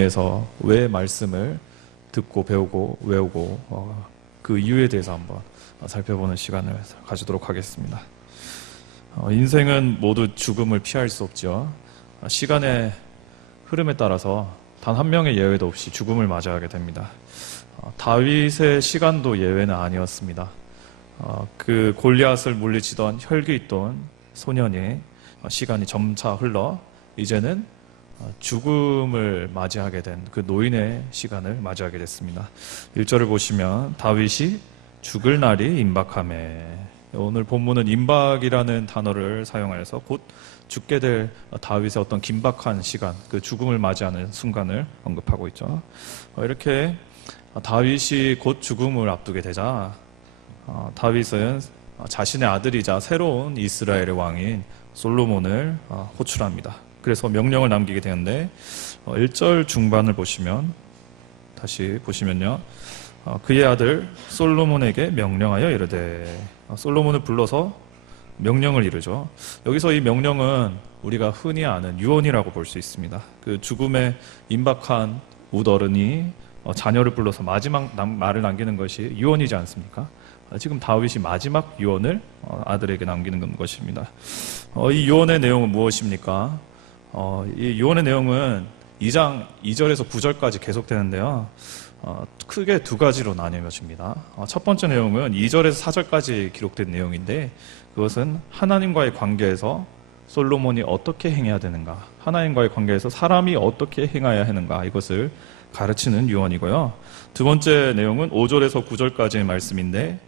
에서 왜 말씀을 듣고 배우고 외우고 그 이유에 대해서 한번 살펴보는 시간을 가지도록 하겠습니다. 인생은 모두 죽음을 피할 수 없죠. 시간의 흐름에 따라서 단 한 명의 예외도 없이 죽음을 맞이하게 됩니다. 다윗의 시간도 예외는 아니었습니다. 그 골리앗을 물리치던 혈기 있던 소년이 시간이 점차 흘러 이제는 죽음을 맞이하게 된 그 노인의 시간을 맞이하게 됐습니다. 1절을 보시면 다윗이 죽을 날이 임박하매, 오늘 본문은 임박이라는 단어를 사용하여서 곧 죽게 될 다윗의 어떤 긴박한 시간, 그 죽음을 맞이하는 순간을 언급하고 있죠. 이렇게 다윗이 곧 죽음을 앞두게 되자 다윗은 자신의 아들이자 새로운 이스라엘의 왕인 솔로몬을 호출합니다. 그래서 명령을 남기게 되는데 1절 중반을 보시면, 다시 보시면요, 그의 아들 솔로몬에게 명령하여 이르되, 솔로몬을 불러서 명령을 이루죠. 여기서 이 명령은 우리가 흔히 아는 유언이라고 볼 수 있습니다. 그 죽음에 임박한 우더른이 자녀를 불러서 마지막 말을 남기는 것이 유언이지 않습니까? 지금 다윗이 마지막 유언을 아들에게 남기는 것입니다. 이 유언의 내용은 무엇입니까? 이 유언의 내용은 2장 2절에서 9절까지 계속되는데요. 크게 두 가지로 나뉘어집니다. 첫 번째 내용은 2절에서 4절까지 기록된 내용인데, 그것은 하나님과의 관계에서 솔로몬이 어떻게 행해야 되는가, 하나님과의 관계에서 사람이 어떻게 행해야 하는가, 이것을 가르치는 유언이고요. 두 번째 내용은 5절에서 9절까지의 말씀인데,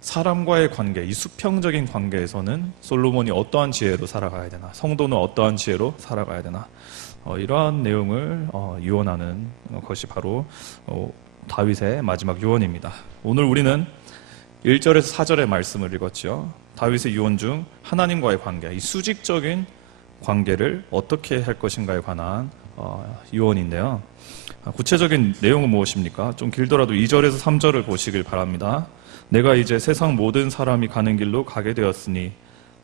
사람과의 관계, 이 수평적인 관계에서는 솔로몬이 어떠한 지혜로 살아가야 되나, 성도는 어떠한 지혜로 살아가야 되나, 이러한 내용을 유언하는 것이 바로 다윗의 마지막 유언입니다. 오늘 우리는 1절에서 4절의 말씀을 읽었죠. 다윗의 유언 중 하나님과의 관계, 이 수직적인 관계를 어떻게 할 것인가에 관한 유언인데요. 구체적인 내용은 무엇입니까? 좀 길더라도 2절에서 3절을 보시길 바랍니다. 내가 이제 세상 모든 사람이 가는 길로 가게 되었으니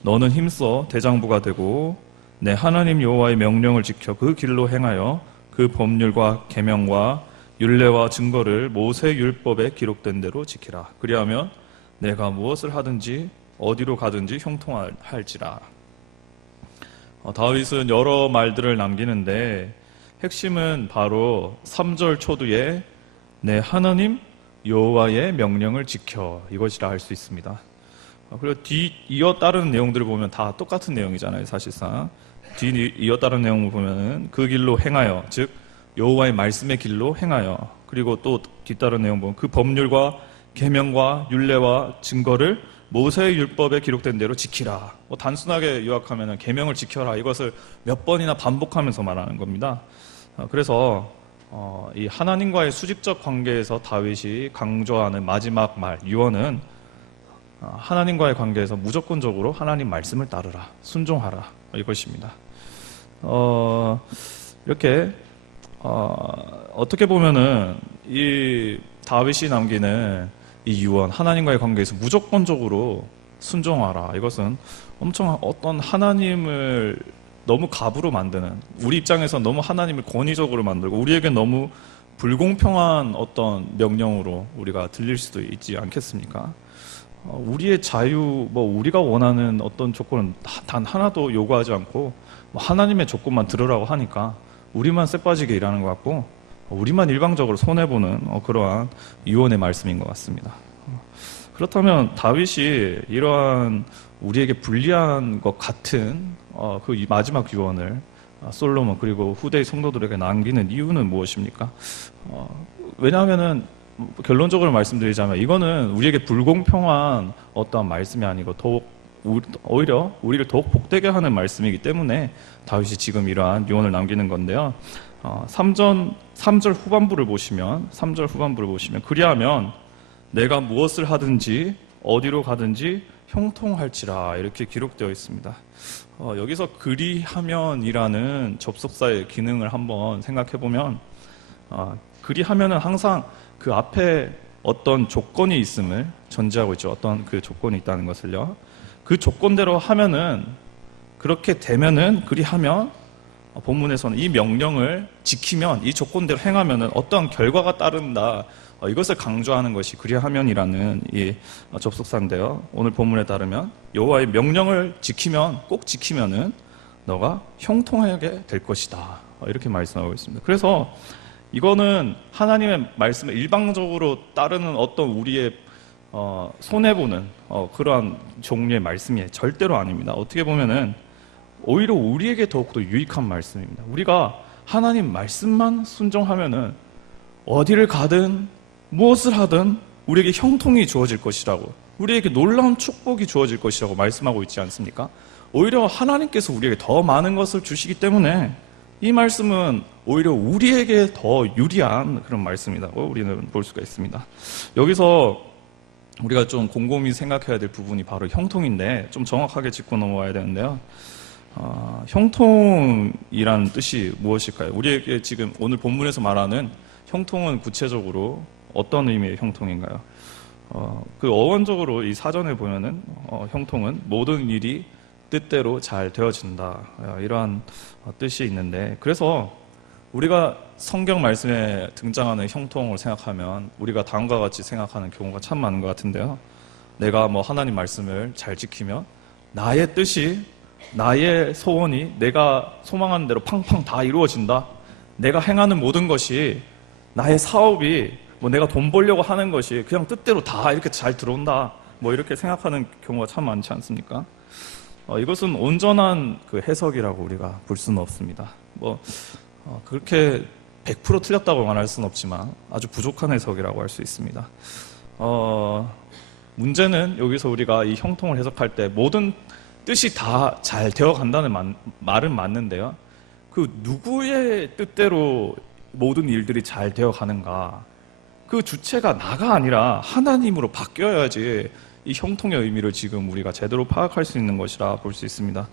너는 힘써 대장부가 되고 내 하나님 여호와의 명령을 지켜 그 길로 행하여 그 법률과 계명과 율례와 증거를 모세 율법에 기록된 대로 지키라. 그리하면 내가 무엇을 하든지 어디로 가든지 형통할지라. 다윗은 여러 말들을 남기는데 핵심은 바로 3절 초두에 내 하나님 여호와의 명령을 지켜, 이것이라 할 수 있습니다. 그리고 이어 따르는 내용들을 보면 다 똑같은 내용이잖아요. 사실상 이어 따르는 내용을 보면은 그 길로 행하여, 즉 여호와의 말씀의 길로 행하여, 그리고 또 뒤따르는 내용 보면 그 법률과 계명과 율례와 증거를 모세의 율법에 기록된 대로 지키라. 단순하게 요약하면 계명을 지켜라, 이것을 몇 번이나 반복하면서 말하는 겁니다. 그래서 이 하나님과의 수직적 관계에서 다윗이 강조하는 마지막 말, 유언은 하나님과의 관계에서 무조건적으로 하나님 말씀을 따르라, 순종하라, 이것입니다. 이렇게 어떻게 보면은 이 다윗이 남기는 이 유언, 하나님과의 관계에서 무조건적으로 순종하라, 이것은 엄청 어떤 하나님을 너무 갑으로 만드는, 우리 입장에서 너무 하나님을 권위적으로 만들고 우리에게 너무 불공평한 어떤 명령으로 우리가 들릴 수도 있지 않겠습니까? 우리의 자유, 우리가 원하는 어떤 조건은 단 하나도 요구하지 않고 하나님의 조건만 들으라고 하니까 우리만 쎄빠지게 일하는 것 같고 우리만 일방적으로 손해보는 그러한 유언의 말씀인 것 같습니다. 그렇다면 다윗이 이러한 우리에게 불리한 것 같은 그 마지막 유언을 솔로몬 그리고 후대의 성도들에게 남기는 이유는 무엇입니까? 왜냐하면은 결론적으로 말씀드리자면 이거는 우리에게 불공평한 어떠한 말씀이 아니고 오히려 우리를 더욱 복되게 하는 말씀이기 때문에 다윗이 지금 이러한 유언을 남기는 건데요. 3절 후반부를 보시면 그리하면 내가 무엇을 하든지 어디로 가든지 형통할지라, 이렇게 기록되어 있습니다. 여기서 그리하면이라는 접속사의 기능을 한번 생각해보면 그리하면은 항상 그 앞에 어떤 조건이 있음을 전제하고 있죠. 어떤 그 조건이 있다는 것을요. 그 조건대로 하면은, 그렇게 되면은, 그리하면 본문에서는 이 명령을 지키면, 이 조건대로 행하면 어떠한 결과가 따른다, 이것을 강조하는 것이 그리하면이라는 이 접속사인데요. 오늘 본문에 따르면 여호와의 명령을 지키면, 꼭 지키면은 너가 형통하게 될 것이다, 이렇게 말씀하고 있습니다. 그래서 이거는 하나님의 말씀을 일방적으로 따르는 어떤 우리의 손해보는 그러한 종류의 말씀이 절대로 아닙니다. 어떻게 보면은 오히려 우리에게 더욱더 유익한 말씀입니다. 우리가 하나님 말씀만 순종하면은 어디를 가든 무엇을 하든 우리에게 형통이 주어질 것이라고, 우리에게 놀라운 축복이 주어질 것이라고 말씀하고 있지 않습니까? 오히려 하나님께서 우리에게 더 많은 것을 주시기 때문에 이 말씀은 오히려 우리에게 더 유리한 그런 말씀이라고 우리는 볼 수가 있습니다. 여기서 우리가 좀 곰곰이 생각해야 될 부분이 바로 형통인데, 좀 정확하게 짚고 넘어와야 되는데요. 형통이라는 뜻이 무엇일까요? 우리에게 지금 오늘 본문에서 말하는 형통은 구체적으로 어떤 의미의 형통인가요? 그 어원적으로 이 사전에 보면은 형통은 모든 일이 뜻대로 잘 되어진다, 이러한 뜻이 있는데, 그래서 우리가 성경 말씀에 등장하는 형통을 생각하면 우리가 다음과 같이 생각하는 경우가 참 많은 것 같은데요. 내가 하나님 말씀을 잘 지키면 나의 뜻이, 나의 소원이 내가 소망하는 대로 팡팡 다 이루어진다. 내가 행하는 모든 것이, 나의 사업이, 내가 돈 벌려고 하는 것이 그냥 뜻대로 다 이렇게 잘 들어온다, 이렇게 생각하는 경우가 참 많지 않습니까? 이것은 온전한 그 해석이라고 우리가 볼 수는 없습니다. 그렇게 100% 틀렸다고 말할 수는 없지만 아주 부족한 해석이라고 할 수 있습니다. 문제는 여기서 우리가 이 형통을 해석할 때 모든 뜻이 다 잘 되어 간다는 말은 맞는데요. 그 누구의 뜻대로 모든 일들이 잘 되어 가는가, 그 주체가 나가 아니라 하나님으로 바뀌어야지 이 형통의 의미를 지금 우리가 제대로 파악할 수 있는 것이라 볼 수 있습니다.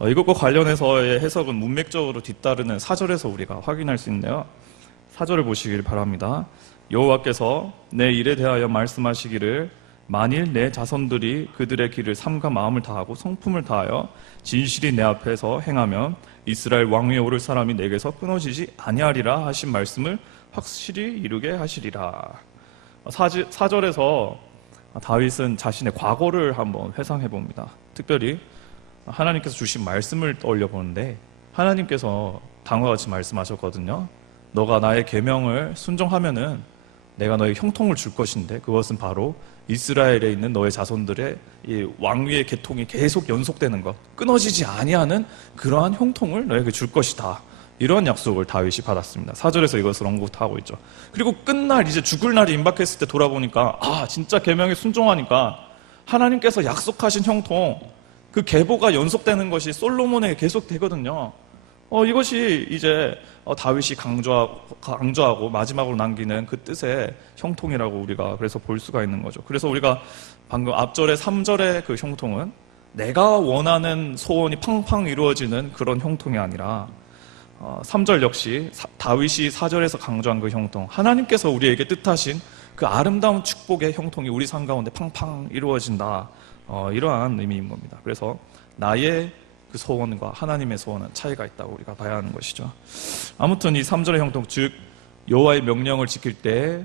이것과 관련해서의 해석은 문맥적으로 뒤따르는 4절에서 우리가 확인할 수 있는데요. 4절을 보시길 바랍니다. 여호와께서 내 일에 대하여 말씀하시기를, 만일 내 자손들이 그들의 길을 삼가 마음을 다하고 성품을 다하여 진실이 내 앞에서 행하면 이스라엘 왕위에 오를 사람이 내게서 끊어지지 아니하리라 하신 말씀을 확실히 이루게 하시리라. 4절에서 다윗은 자신의 과거를 한번 회상해 봅니다. 특별히 하나님께서 주신 말씀을 떠올려 보는데, 하나님께서 다음과 같이 말씀하셨거든요. 너가 나의 계명을 순종하면은 내가 너에게 형통을 줄 것인데, 그것은 바로 이스라엘에 있는 너의 자손들의 이 왕위의 계통이 계속 연속되는 것, 끊어지지 아니하는 그러한 형통을 너에게 줄 것이다. 이러한 약속을 다윗이 받았습니다. 4절에서 이것을 언급하고 있죠. 그리고 끝날, 이제 죽을 날이 임박했을 때 돌아보니까, 진짜 계명에 순종하니까 하나님께서 약속하신 형통, 그 계보가 연속되는 것이 솔로몬에게 계속 되거든요. 이것이 이제 다윗이 강조하고 마지막으로 남기는 그 뜻의 형통이라고 우리가 그래서 볼 수가 있는 거죠. 그래서 우리가 방금 앞절의 3절의 그 형통은 내가 원하는 소원이 팡팡 이루어지는 그런 형통이 아니라, 3절 역시 다윗이 4절에서 강조한 그 형통, 하나님께서 우리에게 뜻하신 그 아름다운 축복의 형통이 우리 삶 가운데 팡팡 이루어진다, 이러한 의미인 겁니다. 그래서 나의 그 소원과 하나님의 소원은 차이가 있다고 우리가 봐야 하는 것이죠. 아무튼 이 3절의 형통, 즉 여호와의 명령을 지킬 때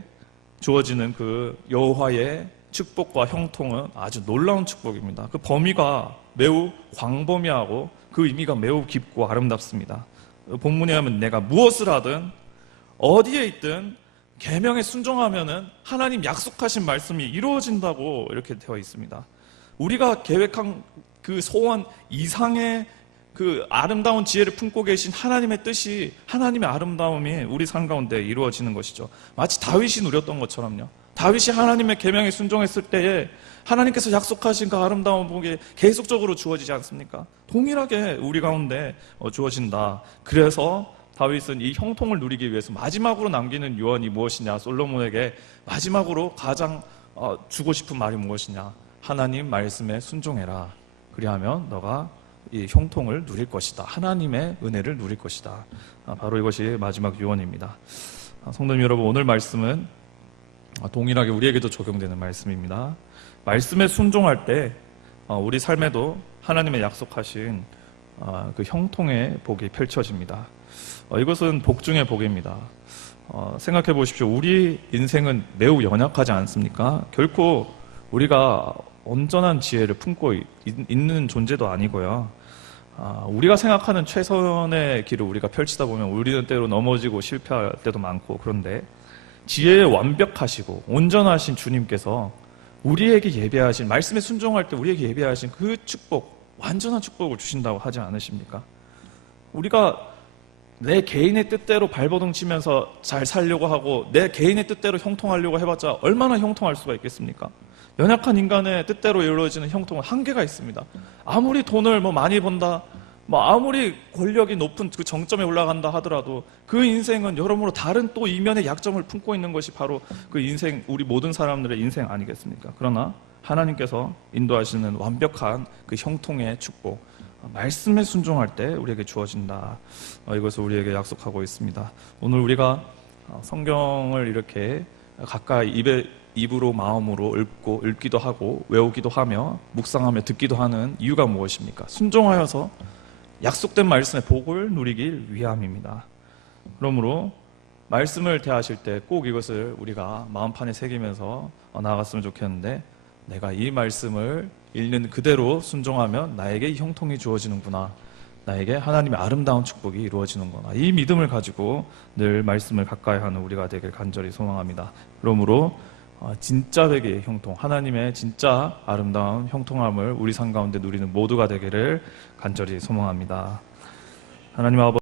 주어지는 그 여호와의 축복과 형통은 아주 놀라운 축복입니다. 그 범위가 매우 광범위하고 그 의미가 매우 깊고 아름답습니다. 본문에 하면 내가 무엇을 하든 어디에 있든 계명에 순종하면은 하나님 약속하신 말씀이 이루어진다고 이렇게 되어 있습니다. 우리가 계획한 그 소원 이상의 그 아름다운 지혜를 품고 계신 하나님의 뜻이, 하나님의 아름다움이 우리 삶 가운데 이루어지는 것이죠. 마치 다윗이 누렸던 것처럼요. 다윗이 하나님의 계명에 순종했을 때에 하나님께서 약속하신 그 아름다운 복이 계속적으로 주어지지 않습니까? 동일하게 우리 가운데 주어진다. 그래서 다윗은 이 형통을 누리기 위해서 마지막으로 남기는 유언이 무엇이냐, 솔로몬에게 마지막으로 가장 주고 싶은 말이 무엇이냐, 하나님 말씀에 순종해라. 그리하면 너가 이 형통을 누릴 것이다. 하나님의 은혜를 누릴 것이다. 바로 이것이 마지막 유언입니다. 성도님 여러분, 오늘 말씀은 동일하게 우리에게도 적용되는 말씀입니다. 말씀에 순종할 때 우리 삶에도 하나님의 약속하신 그 형통의 복이 펼쳐집니다. 이것은 복 중의 복입니다. 생각해 보십시오. 우리 인생은 매우 연약하지 않습니까? 결코 우리가 온전한 지혜를 품고 있는 존재도 아니고요. 우리가 생각하는 최선의 길을 우리가 펼치다 보면 우리는 때로 넘어지고 실패할 때도 많고, 그런데 지혜에 완벽하시고 온전하신 주님께서 우리에게 예배하신, 말씀에 순종할 때 우리에게 예배하신 그 축복, 완전한 축복을 주신다고 하지 않으십니까? 우리가 내 개인의 뜻대로 발버둥 치면서 잘 살려고 하고 내 개인의 뜻대로 형통하려고 해봤자 얼마나 형통할 수가 있겠습니까? 연약한 인간의 뜻대로 이루어지는 형통은 한계가 있습니다. 아무리 돈을 많이 번다, 아무리 권력이 높은 그 정점에 올라간다 하더라도 그 인생은 여러모로 다른 또 이면의 약점을 품고 있는 것이 바로 그 인생, 우리 모든 사람들의 인생 아니겠습니까? 그러나 하나님께서 인도하시는 완벽한 그 형통의 축복, 말씀에 순종할 때 우리에게 주어진다. 이것을 우리에게 약속하고 있습니다. 오늘 우리가 성경을 이렇게 가까이 입으로 마음으로 읽기도 하고 외우기도 하며 묵상하며 듣기도 하는 이유가 무엇입니까? 순종하여서 약속된 말씀의 복을 누리길 위함입니다. 그러므로 말씀을 대하실 때 꼭 이것을 우리가 마음판에 새기면서 나아갔으면 좋겠는데, 내가 이 말씀을 읽는 그대로 순종하면 나에게 이 형통이 주어지는구나, 나에게 하나님의 아름다운 축복이 이루어지는구나, 이 믿음을 가지고 늘 말씀을 가까이 하는 우리가 되길 간절히 소망합니다. 그러므로 진짜 되게 형통, 하나님의 진짜 아름다운 형통함을 우리 삶 가운데 누리는 모두가 되기를 간절히 소망합니다. 하나님 아버지,